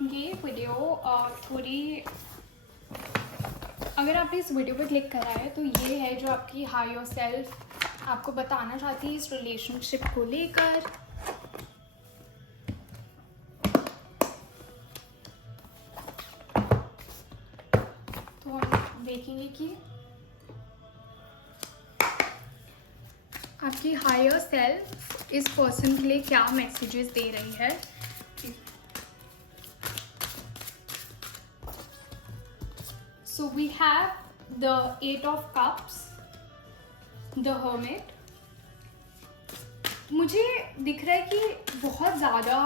ये वीडियो पूरी, अगर आपने इस वीडियो पर क्लिक करा है तो ये है जो आपकी हायर सेल्फ आपको बताना चाहती है इस रिलेशनशिप को लेकर। तो हम देखेंगे कि आपकी हायर सेल्फ इस पर्सन के लिए क्या मैसेजेस दे रही है। So we have the Eight of Cups, the Hermit. मुझे दिख रहा है कि बहुत ज़्यादा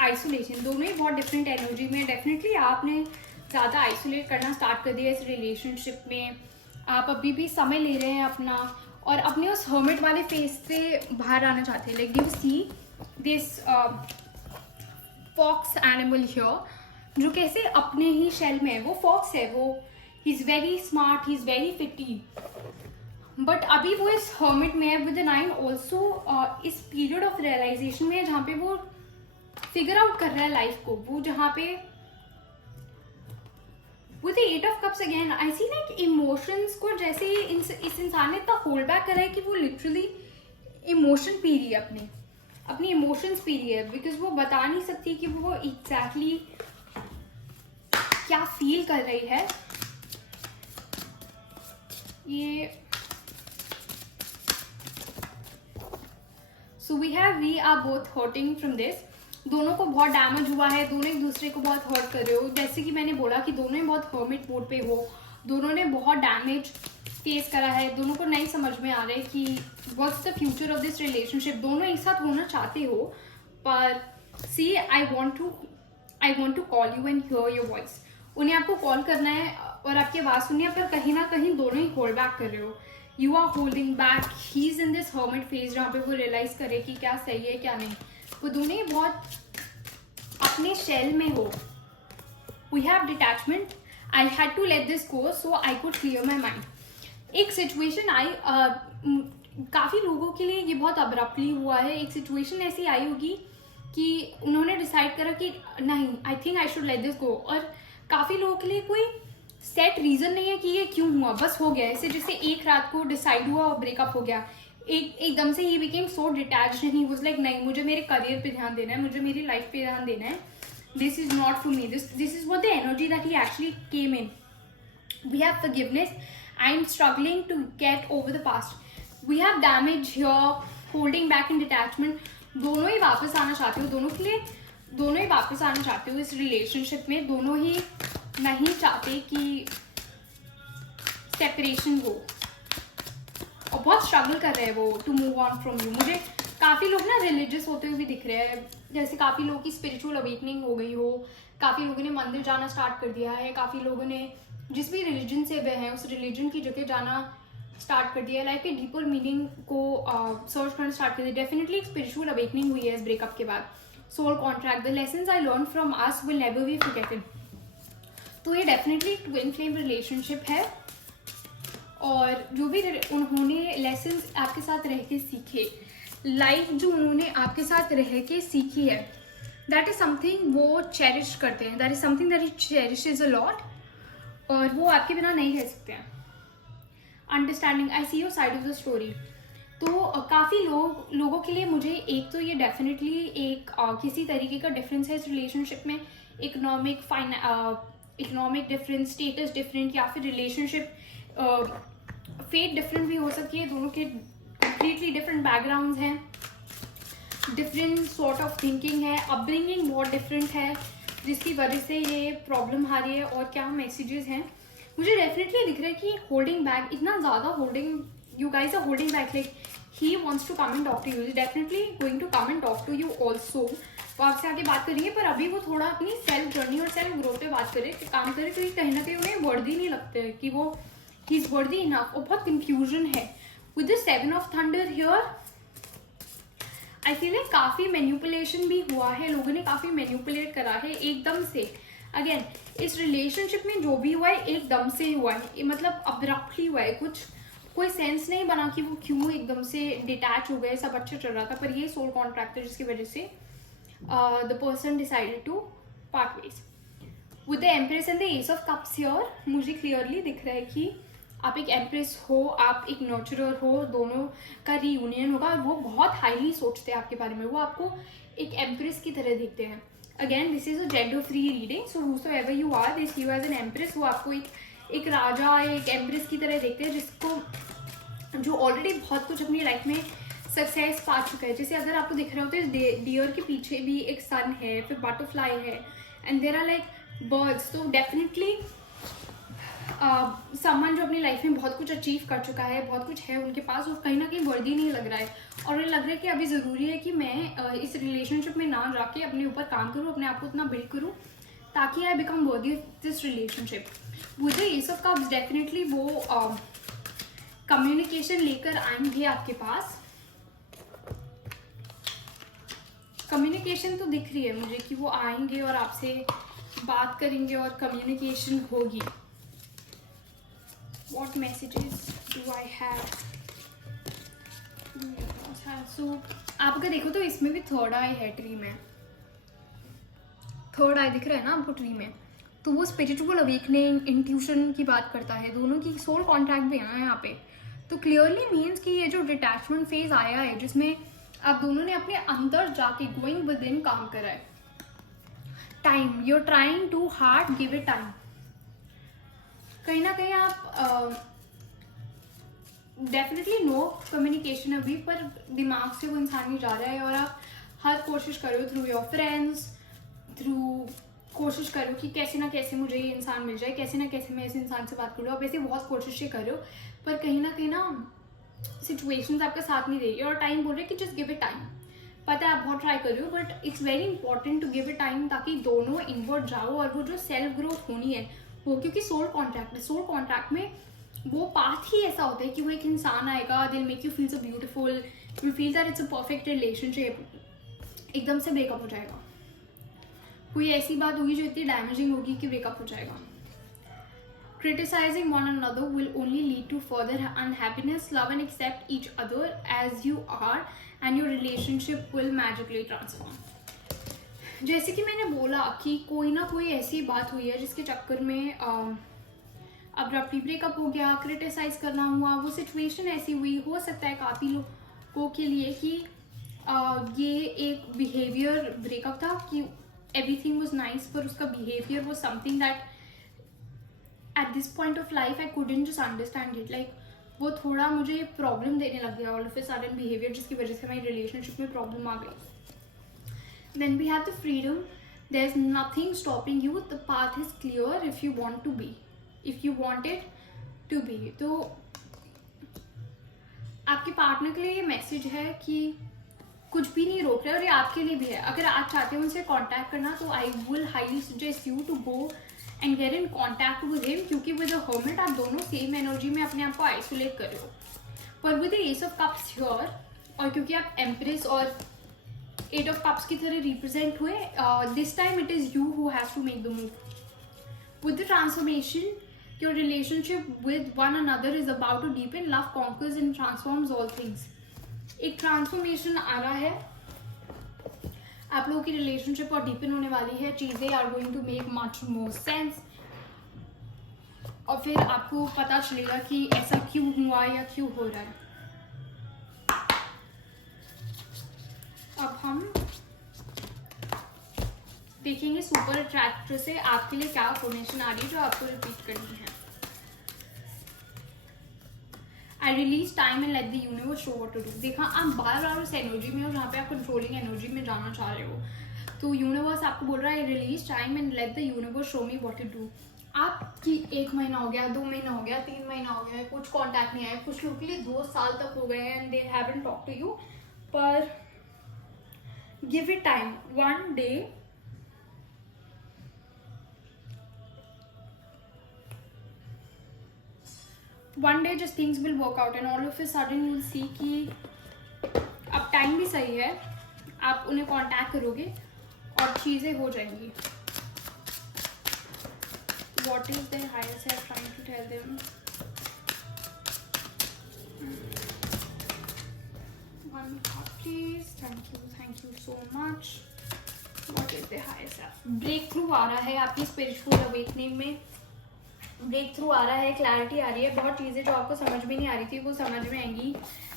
आइसोलेशन, दोनों ही बहुत डिफरेंट एनर्जी में। डेफिनेटली आपने ज़्यादा आइसोलेट करना स्टार्ट कर दिया इस रिलेशनशिप में। आप अभी भी समय ले रहे हैं अपना और अपने उस हर्मिट वाले फेज से बाहर आना चाहते हैं। Like you see this fox animal here जो कैसे अपने ही शेल में है। वो फॉक्स है, वो he is very smart, he is very फिटी, बट अभी वो इस हर्मिट में है विद द नाइन ऑल्सो। इस पीरियड ऑफ रियलाइजेशन में है जहाँ पे वो फिगर आउट कर रहा है लाइफ को। वो जहाँ पे with the eight of cups again I see like emotions को जैसे इस इंसान ने इतना होल्ड बैक करा है कि वो लिटरली इमोशन पी रही है, अपनी इमोशंस पी रही है, बिकॉज वो बता नहीं सकती कि वो एग्जैक्टली क्या फील कर रही है। ये so we are both hurting from this. दोनों को बहुत डैमेज हुआ है, दोनों एक दूसरे को बहुत हर्ट कर रहे हो। जैसे कि मैंने बोला कि दोनों ही बहुत हर्मिट मोड पे हो, दोनों ने बहुत डैमेज फेस करा है। दोनों को नहीं समझ में आ रहा है कि what's the future of this relationship. दोनों एक साथ होना चाहते हो, पर see I want to call you and hear your voice. उन्हें आपको कॉल करना है और आपकी आवाज़ सुननी है, पर कहीं ना कहीं दोनों ही होल्ड बैक कर रहे हो। You are holding back, he is in this hermit phase जहाँ पे वो रियलाइज करे कि क्या सही है क्या नहीं। वो दोनों ही बहुत अपने शेल में हो। We have detachment, I had to let this go so I could clear my mind. एक सिचुएशन आई, काफ़ी लोगों के लिए ये बहुत अब्रप्टली हुआ है। एक सिचुएशन ऐसी आई होगी कि उन्होंने डिसाइड करा कि नहीं, I think I should let this गो। और काफ़ी लोगों के लिए कोई सेट रीज़न नहीं है कि ये क्यों हुआ, बस हो गया ऐसे। जैसे एक रात को डिसाइड हुआ और ब्रेकअप हो गया, एकदम से he became so detached and he was like नहीं, मुझे मेरे करियर पे ध्यान देना है, मुझे मेरी लाइफ पे ध्यान देना है, this is not for me, this is what the energy that he actually came in. We have forgiveness, I am struggling to get over the past, we have damage here, holding back in detachment. दोनों ही वापस आना चाहते हो, दोनों ही वापस आना चाहते हो इस रिलेशनशिप में। दोनों ही नहीं चाहते कि सेपरेशन हो और बहुत स्ट्रगल कर रहे हैं वो to move on from you. मुझे काफ़ी लोग ना रिलीजियस होते हुए भी दिख रहे हैं, जैसे काफ़ी लोगों की स्पिरिचुअल अवेकनिंग हो गई हो, काफ़ी लोगों ने मंदिर जाना स्टार्ट कर दिया है, काफ़ी लोगों ने जिस भी रिलीजन से वे हैं उस रिलीजन की जगह जाना स्टार्ट कर दिया है, लाइफ के डीपर मीनिंग को सर्च करना स्टार्ट कर दिया। डेफिनेटली एक स्पिरिचुअल अवेकनिंग हुई है इस ब्रेकअप के बाद। Soul contract, the lessons I learn from us will never be forgotten. तो ये डेफिनेटली ट्विन फ्लेम रिलेशनशिप है और जो भी उन्होंने लेसन्स आपके साथ रह के सीखे, लाइफ जो उन्होंने आपके साथ रह के सीखी है, दैट इज समथिंग वो चेरिश करते हैं, that is something that he cherishes a lot, और वो आपके बिना नहीं रह सकते हैं। Understanding, I see your side of the story. तो काफ़ी लोगों के लिए मुझे एक तो ये डेफिनेटली एक किसी तरीके का डिफरेंस है इस रिलेशनशिप में। इकोनॉमिक डिफरेंस, स्टेटस डिफरेंट, या फिर रिलेशनशिप फेट डिफरेंट भी हो सकती है। दोनों के कंप्लीटली डिफरेंट बैकग्राउंड्स हैं, डिफरेंट सॉर्ट ऑफ थिंकिंग है, अपब्रिंगिंग बहुत डिफरेंट है, जिसकी वजह से ये प्रॉब्लम आ रही है। और क्या मैसेजेस हैं, मुझे डेफिनेटली दिख रहा है कि होल्डिंग बैक, इतना ज़्यादा holding, you guys are holding back, like he wants to come and talk to you, is definitely going to come and talk to you also. वो आपसे आगे बात करेंगे, पर अभी वो थोड़ा अपनी सेल्फ जर्नी और सेल्फ ग्रोथ पे बात करे, काम करे, क्योंकि कहीं ना कहीं उन्हें वर्दी नहीं लगता है कि वो ही इज वर्दी इनफ। और बहुत कंफ्यूजन है with the seven of thunder here. I feel like काफ़ी मैनिपुलेशन भी हुआ है, लोगों ने काफ़ी मैनिपुलेट करा है एकदम से। अगेन इस रिलेशनशिप में जो भी हुआ है एकदम से हुआ है, मतलब अब्रप्टली हुआ है, कोई सेंस नहीं बना कि वो क्यों एकदम से डिटैच हो गए, सब अच्छा चल रहा था। पर ये सोल कॉन्ट्रैक्ट है जिसकी वजह से the person decided to part ways. With the empress and the ace of cups here मुझे क्लियरली दिख रहा है कि आप एक एम्प्रेस हो, आप एक नर्चरर हो, दोनों का रीयूनियन होगा. और वो बहुत हाईली सोचते हैं आपके बारे में, वो आपको एक एम्प्रेस की तरह देखते हैं. Again this is a gender free reading, so whosoever you are, this you as an empress, वो आपको एक राजा, एक एम्प्रेस की तरह देखते हैं, जिसको जो ऑलरेडी बहुत कुछ अपनी लाइफ में सक्सेस पा चुका है. जैसे अगर आपको दिख रहा होता है डियर के पीछे भी एक सन है, फिर बटरफ्लाई है, and there are like birds. तो डेफिनेटली समवन जो अपनी लाइफ में बहुत कुछ अचीव कर चुका है, बहुत कुछ है उनके पास, और कहीं ना कहीं वर्दी नहीं लग रहा है, और उन्हें लग रहा है कि अभी ज़रूरी है कि मैं इस रिलेशनशिप में ना जाके अपने ऊपर काम करूँ, अपने आप को उतना बिल्ड करूँ ताकि I become worthy of this relationship. मुझे ये सब कप्स डेफिनेटली वो कम्युनिकेशन लेकर आएंगे आपके पास. कम्युनिकेशन तो दिख रही है मुझे कि वो आएंगे और आपसे बात करेंगे और कम्युनिकेशन होगी. What messages do I have? अच्छा, सो आप अगर देखो तो इसमें भी थर्ड आई है ट्री में. थर्ड आई दिख रहा है ना आपको ट्री में, तो वो स्पिरिचुअल अवेकनिंग, इंट्यूशन की बात करता है. दोनों की सोल कॉन्टैक्ट भी है ना यहाँ पे. तो क्लियरली मीन्स कि ये जो डिटैचमेंट फेज आया है, जिसमें आप दोनों ने अपने अंदर जाके गोइंग विद इन काम करा है. Time, you are trying too hard, give it time. कहीं ना कहीं आप डेफिनेटली नो कम्युनिकेशन अभी, पर दिमाग से वो इंसान नहीं जा रहा है, और आप हर कोशिश करो थ्रू योर फ्रेंड्स, थ्रू कोशिश करो कि कैसे ना कैसे मुझे ये इंसान मिल जाए, कैसे ना कैसे मैं इस इंसान से बात करूँ. आप ऐसे बहुत कोशिशें करो, पर कहीं ना सिचुएशंस आपका साथ नहीं देगी, और टाइम बोल रहे कि जस्ट गिव इट टाइम. पता है आप बहुत ट्राई कर रहे हो, but it's very important to give it time, ताकि दोनों इनवर्ड जाओ और वो जो सेल्फ ग्रोथ होनी है वो, क्योंकि सोल कॉन्टैक्ट है. सोल कॉन्टैक्ट में वो पाथ ही ऐसा होता है कि वो एक इंसान आएगा, दिल make you feel so beautiful, you feel that it's a perfect relationship, एकदम से ब्रेकअप हो जाएगा. कोई ऐसी बात होगी जो इतनी डैमेजिंग होगी कि ब्रेकअप हो जाएगा. Criticizing one another will only lead to further unhappiness. Love and accept each other as you are, and your relationship will magically transform. जैसे कि मैंने बोला कि कोई ना कोई ऐसी बात हुई है जिसके चक्कर में अब्रप्टली ब्रेकअप हो गया, क्रिटिसाइज करना हुआ, वो सिचुएशन ऐसी हुई. हो सकता है काफ़ी लोगों के लिए कि ये एक बिहेवियर ब्रेकअप था, कि एवरीथिंग वाज नाइस, पर उसका behaviour was something that at this point of life I couldn't just understand it. Like वो थोड़ा मुझे प्रॉब्लम देने लग गया all of a sudden behavior, जिसकी वजह से हमारी रिलेशनशिप में प्रॉब्लम आ गई. Then we have the freedom. There's nothing stopping you. The path is clear if you want to be, if you want it to be. तो आपके partner के लिए ये मैसेज है कि कुछ भी नहीं रोक रहा है, और ये आपके लिए भी है. अगर आप चाहते हो उनसे कॉन्टैक्ट करना, तो I will highly suggest you to go and get in contact with him, क्योंकि विद द हर्मिट आप दोनों सेम एनर्जी में अपने आप को आइसोलेट कर रहे हो. पर with the ace of cups here, और क्योंकि आप एम्प्रेस और एट ऑफ कप्स की तरह रिप्रेजेंट हुए, this time it is you who have to make the move. With the transformation, your relationship with one another is about to deepen. Love conquers and transforms all things. एक transformation आ रहा है, आप लोगों की relationship और deepen होने वाली है. चीज़ें are going to make much more sense, और फिर आपको पता चलेगा कि ऐसा क्यों हुआ या क्यों हो रहा है. अब हम देखेंगे सुपर अट्रैक्टर से आपके लिए क्या इन्फॉर्मेशन आ रही है जो आपको रिपीट करनी है. I release time and let the universe show what to do. देखा, आप बार बार उस एनर्जी में हो जहाँ पे आप कंट्रोलिंग एनर्जी में जाना चाह रहे हो, तो यूनिवर्स आपको बोल रहा है release time and let the universe show me what to do. आपकी 1 महीना हो गया, 2 महीना हो गया, 3 महीना हो गया, कुछ कॉन्टैक्ट नहीं आया. कुछ लोगों के लिए 2 साल तक हो गए and they haven't talk to you. पर give it time. One day one day just things will work out and all of a sudden you'll see कि अब टाइम भी सही है, आप उन्हें कांटेक्ट करोगे और चीज़ें हो जाएंगी. What is their higher self trying to tell them? One heart please. Thank you so much. What is the higher self, break through आ रहा है आपकी स्पिरिचुअल अवेकनिंग में, ब्रेक थ्रू आ रहा है, क्लैरिटी आ रही है, बहुत चीज़ें जो आपको समझ में नहीं आ रही थी वो समझ में आएंगी,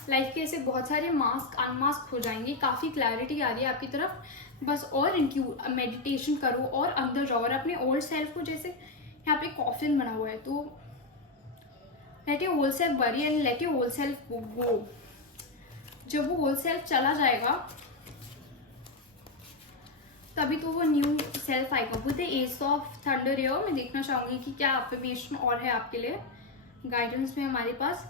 लाइफ के ऐसे बहुत सारे मास्क अनमास्क हो जाएंगे, काफ़ी क्लैरिटी आ रही है आपकी तरफ। बस और इनकी मेडिटेशन करो और अंदर जाओ और अपने ओल्ड सेल्फ को, जैसे यहाँ पे कॉफिन बना हुआ है, तो लेट योर ओल्ड सेल्फ बरी and let your old self गो। जब वो ओल्ड सेल्फ चला जाएगा तभी तो वो न्यू सेल्फ आएगा। With the ace of thunder here मैं देखना चाहूंगी कि क्या अफर्मेशन और है आपके लिए गाइडेंस में हमारे पास।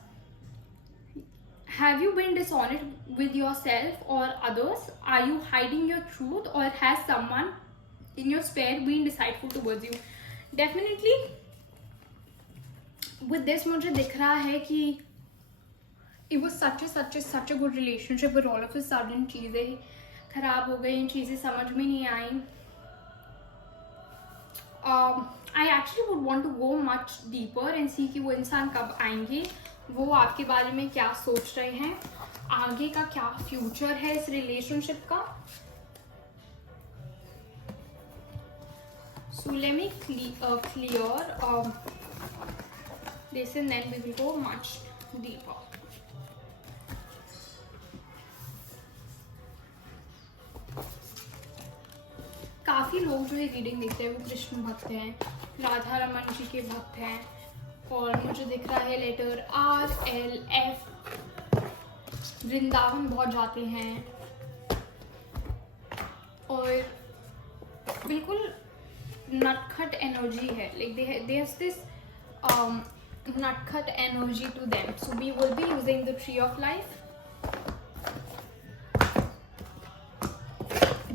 Have you been dishonest with your self और others, are you hiding your truth और has someone in your sphere been deceitful towards you. Definitely with this मुझे दिख रहा है कि it was such a good relationship, with all of a sudden चीज़ें खराब हो गई, चीज़ें समझ में नहीं आई। I actually would want to go much deeper and see कि वो इंसान कब आएंगे, वो आपके बारे में क्या सोच रहे हैं, आगे का क्या फ्यूचर है इस रिलेशनशिप का। So let me clear this and then we will go much deeper. काफ़ी लोग जो ये रीडिंग देखते हैं वो कृष्ण भक्त हैं, राधा रमन जी के भक्त हैं, और मुझे दिख रहा है लेटर RLF, वृंदावन बहुत जाते हैं, और बिल्कुल नटखट एनर्जी है, लाइक दे हैव दिस नटखट energy to them. So we will be using the tree of life,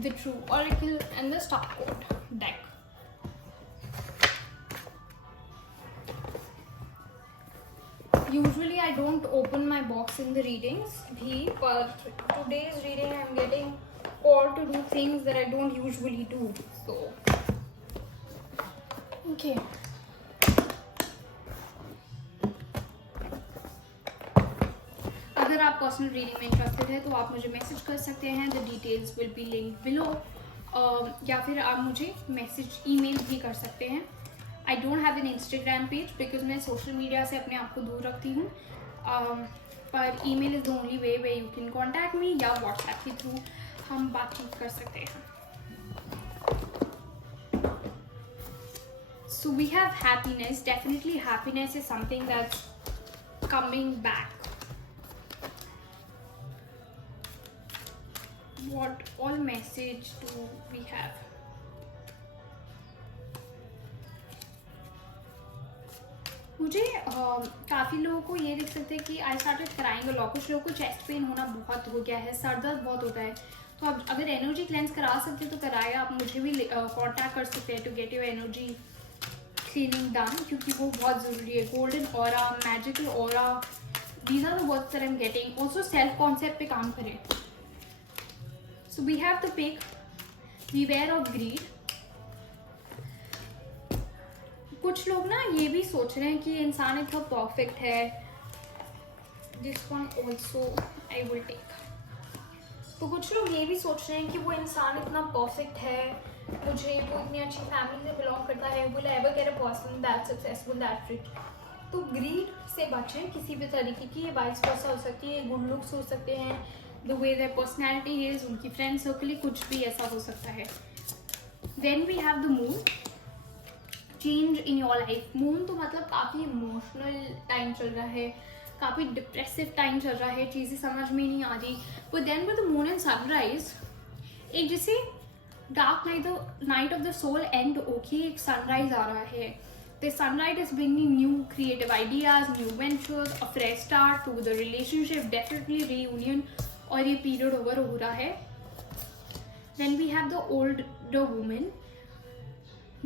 the true oracle and the star code deck. Usually I don't open my box in the readings bhi, but today's reading I'm getting called to do things that I don't usually do, so okay. अगर आप personal reading में interested है तो आप मुझे message कर सकते हैं, the details will be link below, या फिर आप मुझे मैसेज ईमेल भी कर सकते हैं। I don't have an Instagram page because मैं सोशल मीडिया से अपने आप को दूर रखती हूँ, पर email is the only way way you can contact me, या व्हाट्सएप के थ्रू हम बातचीत कर सकते हैं। So we have happiness, definitely happiness is something that's coming back. What all message do we have? मुझे काफ़ी लोगों को ये देख सकते हैं कि I started crying a lot, कुछ लोगों को चेस्ट पेन होना बहुत हो गया है, सर दर्द बहुत होता है, तो आप अगर एनर्जी क्लेंस करा सकते तो कराए, आप मुझे भी कांटेक्ट कर सकते हैं to get your energy cleaning done, क्योंकि वो बहुत ज़रूरी है। Golden aura, magical aura, these are the words that I am getting. Also self concept पे काम करें। So we have the pick, beware of greed. कुछ लोग ना ये भी सोच रहे हैं कि इंसान इतना परफेक्ट है, this one also I will take. तो कुछ लोग ये भी सोच रहे हैं कि वो इंसान इतना परफेक्ट है, मुझे वो इतनी अच्छी फैमिली से बिलोंग करता है, will ever get a person that successful, that rich. तो ग्रीड से बचें किसी भी तरीके की, ये वाइस वर्सा हो सकती है, गुड लुक्स हो सकते हैं, the way their personality is, उनकी फ्रेंड सर्कल, कुछ भी ऐसा हो सकता है। Then we have the moon, change in your life. Moon तो मतलब काफ़ी इमोशनल टाइम चल रहा है, काफ़ी डिप्रेसिव टाइम चल रहा है, चीज़ें समझ में नहीं आ रही। But then with the moon and sunrise, एक जैसे dark night of the soul and okay, एक सनराइज आ रहा है। The sunlight is bringing new creative ideas, new ventures, a fresh start to the relationship, definitely reunion, और ये period over हो रहा है। Then we have the older woman,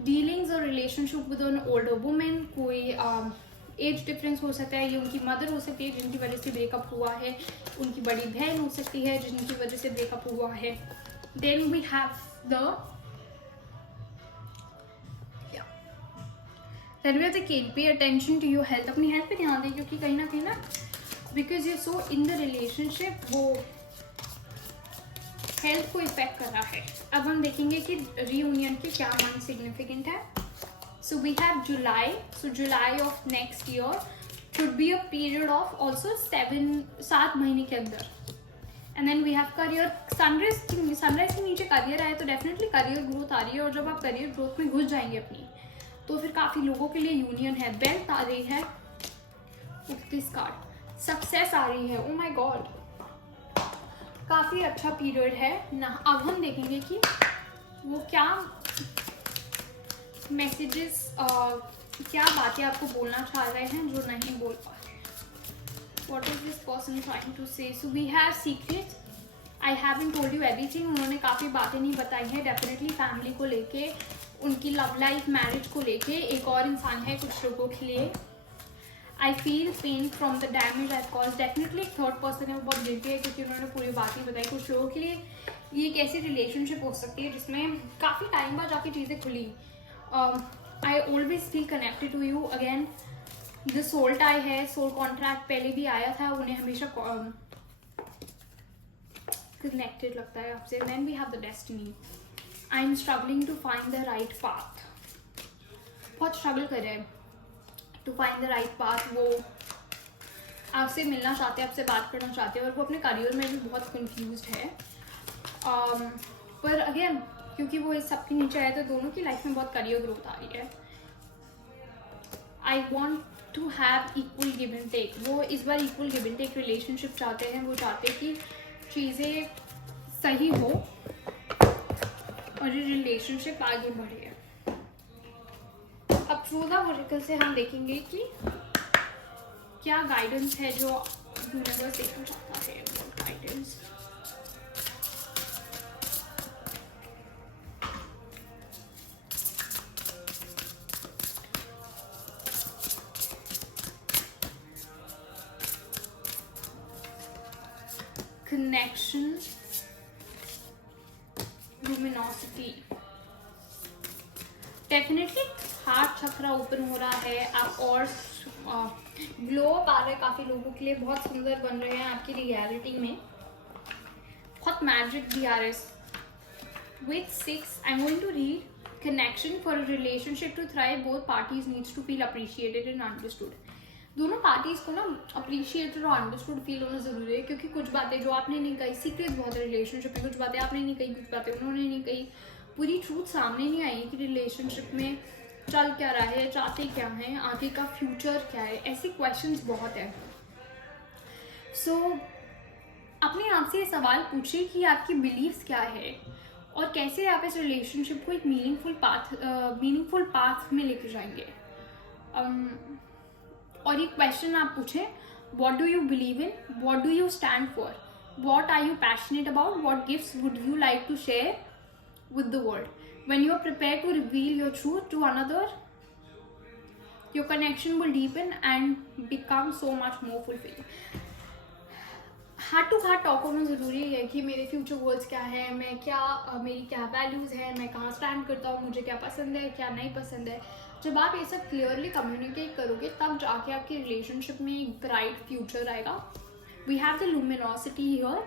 dealings or relationship with an older woman, कोई age difference हो सकता है, ये उनकी मदर हो सकती है जिनकी वजह से ब्रेकअप हुआ है, उनकी बड़ी बहन हो सकती है जिनकी वजह से ब्रेकअप हुआ है। Then we have the pay attention to your health, अपनी हेल्थ पे ध्यान दें, क्योंकि कहीं ना because you so in the relationship, वो हेल्थ को इफेक्ट कर रहा है। अब हम देखेंगे कि रीयूनियन के क्या मंथ सिग्निफिकेंट है। So we have July, so July of next year should be a period of also 7 महीने के अंदर। And then we have career, sunrise के नीचे करियर आए तो डेफिनेटली करियर ग्रोथ आ रही है, और जब आप करियर ग्रोथ में घुस जाएंगे अपनी, तो फिर काफ़ी लोगों के लिए यूनियन है, वेल्थ आ रही है, दिस कार्ड सक्सेस आ रही है। ओ माय गॉड, काफ़ी अच्छा पीरियड है ना। अब हम देखेंगे कि वो क्या मैसेजेस, क्या बातें आपको बोलना चाह रहे हैं जो नहीं बोल पा रहे। What is this person trying to say? So we have secrets. I haven't told you everything. उन्होंने काफ़ी बातें नहीं बताई हैं। डेफिनेटली फैमिली को लेके, उनकी लव लाइफ, मैरिज को लेके एक और इंसान है कुछ लोगों के लिए। I feel pain from the damage I've caused. Definitely एक थर्ड पर्सन है, वो बहुत गिल्टी है क्योंकि उन्होंने पूरी बात नहीं बताई। कुछ लोगों के लिए ये एक ऐसी रिलेशनशिप हो सकती है जिसमें काफ़ी टाइम बाद जाके चीज़ें खुली। I always feel connected to you again. जो सोल टाई है, सोल कॉन्ट्रैक्ट पहले भी आया था, उन्हें हमेशा कनेक्टेड लगता है आपसे। Then we have the destiny, I am struggling to find the right path. बहुत स्ट्रगल कर रहे हैं to find the right path. वो आपसे मिलना चाहते हैं, आपसे बात करना चाहते हैं, और वो अपने करियर में भी बहुत कंफ्यूज्ड है। पर अगेन क्योंकि वो इस सब के नीचे आया, तो दोनों की लाइफ में बहुत करियर ग्रोथ आ रही है। I want to have equal give and take. वो इस बार equal give and take relationship चाहते हैं। वो चाहते हैं कि चीज़ें सही हो और ये रिलेशनशिप आगे बढ़े। अब थ्रू द ओरेकल से हम देखेंगे कि क्या गाइडेंस है जो यूनिवर्स देखना चाहता है। Guidance, connection, luminosity. Definitely heart chakra open हो रहा है, आप और ग्लो अप आ रहा है काफ़ी लोगों के लिए, बहुत सुंदर बन रहे हैं आपकी रियलिटी में, बहुत मैजिक भी आ रहा है। With 6 I am going to read connection for a relationship to thrive, both parties needs to feel appreciated and understood. दोनों पार्टीज को ना अप्रिशिएटेड और अंडरस्टूड फील होना जरूरी है, क्योंकि कुछ बातें जो आपने नहीं कही, सीक्रेट्स बहुत है रिलेशनशिप में, कुछ बातें आपने नहीं कही, कुछ बातें उन्होंने नहीं कही, पूरी ट्रूथ सामने नहीं आई कि रिलेशनशिप में चल क्या रहा है, चाहते क्या हैं, आगे का फ्यूचर क्या है, ऐसे क्वेश्चंस बहुत है। सो अपने आप से ये सवाल पूछिए कि आपकी बिलीव्स क्या है और कैसे आप इस रिलेशनशिप को एक मीनिंगफुल पाथ में लेके जाएंगे। और ये क्वेश्चन आप पूछें, what do you believe in, what do you stand for, what are you passionate about, what gifts would you like to share with the world. When you are prepared to reveal your truth to another, your connection will deepen and become so much more fulfilling. Heart to heart talk होना ज़रूरी है कि मेरे future goals क्या है, मैं क्या, मेरी क्या वैल्यूज़ हैं, मैं कहाँ स्टैंड करता हूँ, मुझे क्या पसंद है, क्या नहीं पसंद है। जब आप ये सब क्लियरली कम्युनिकेट करोगे, तब जाके आपके रिलेशनशिप में एक ब्राइट फ्यूचर आएगा। We have the luminosity here,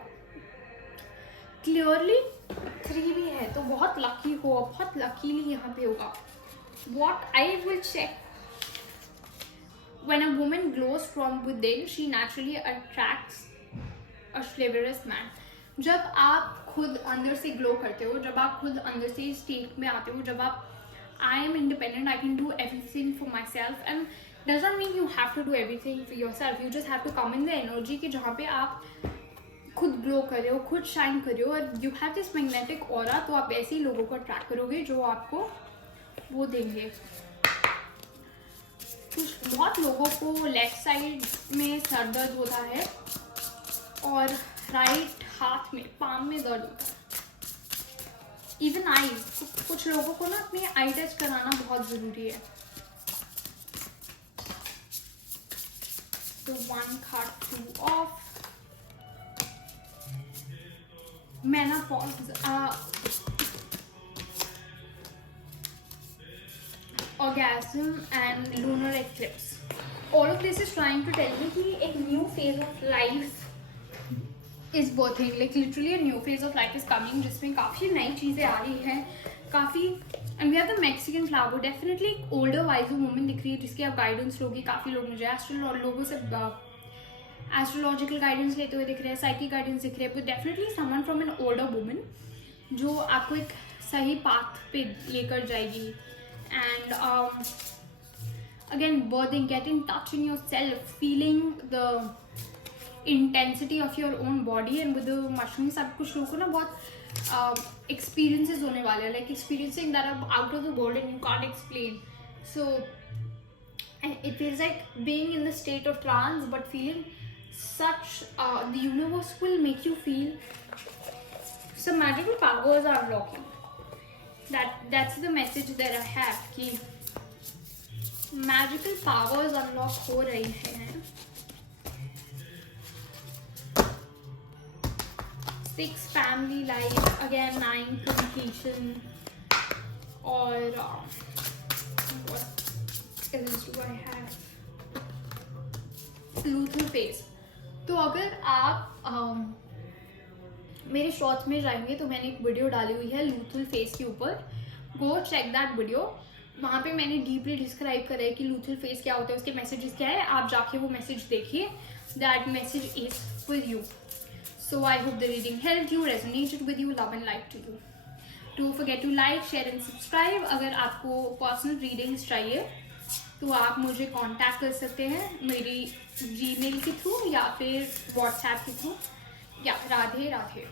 clearly 3 भी है, तो बहुत लकी हो, बहुत लकीली यहाँ पे होगा। What I will check, when a woman glows from within, she naturally attracts a chivalrous man. जब आप खुद अंदर से ग्लो करते हो, जब आप खुद अंदर से स्टेट में आते हो, जब आप I am independent, I can do everything for myself, and doesn't mean you have to do everything for yourself. You just have to come in the energy कि जहाँ पे आप खुद ग्लो कर रहे हो, खुद शाइन कर रहे हो, और you have this magnetic aura, तो आप ऐसे ही लोगों को अट्रैक्ट करोगे जो आपको वो देंगे। कुछ बहुत लोगों को लेफ्ट साइड में सर दर्द होता है और राइट हाथ में, पाम में दर्द होता है। इवन आईज, कुछ लोगों को ना अपनी आई टेस्ट कराना बहुत ज़रूरी है। तो 1 card 2 off. Menopause, orgasm and lunar eclipse. All of this is trying to tell me कि एक new phase of life is birthing, like literally a new phase of life is coming, जिसमें काफ़ी नई चीज़ें आ रही हैं, काफ़ी। And we have the Mexican flower, definitely एक ओल्डर वाइज वुमन दिख रही है जिसकी आप गाइडेंस लोगी। काफ़ी लोग मुझे लोगों से एस्ट्रोलॉजिकल गाइडेंस लेते हुए दिख रहे हैं, साइकिक गाइडेंस दिख रहे हैं, but definitely someone from an older woman जो आपको एक सही पाथ पे लेकर जाएगी। And again berthing, get in touch in your self, feeling the intensity of your own body and with mushroom. सब कुछ लोगों को ना बहुत एक्सपीरियंसेस होने वाले हैं, like experiencing that are out of the world and you can't explain. So it feels like being in the state of trance, but feeling such the universe will make you feel some magical powers are unlocking. That's the message that I have कि magical powers unlock हो रही हैं। 6 family life, again 9 communication, और what else do I have? Luteal phase. तो अगर आप मेरे shorts में जाएंगे तो मैंने एक वीडियो डाली हुई है लूथल फेस के ऊपर, गो चेक दैट वीडियो। वहाँ पे मैंने डीपली डिस्क्राइब करा है कि लूथल फेस क्या होता है, उसके मैसेजेस क्या है। आप जाके वो मैसेज देखिए, that message is for you. So I hope the reading help you, resonated with you, love and like to you. Don't forget to like, share and subscribe. अगर आपको पर्सनल रीडिंग्स चाहिए तो आप मुझे कांटेक्ट कर सकते हैं मेरी जीमेल के थ्रू या फिर व्हाट्सएप के थ्रू। या राधे राधे।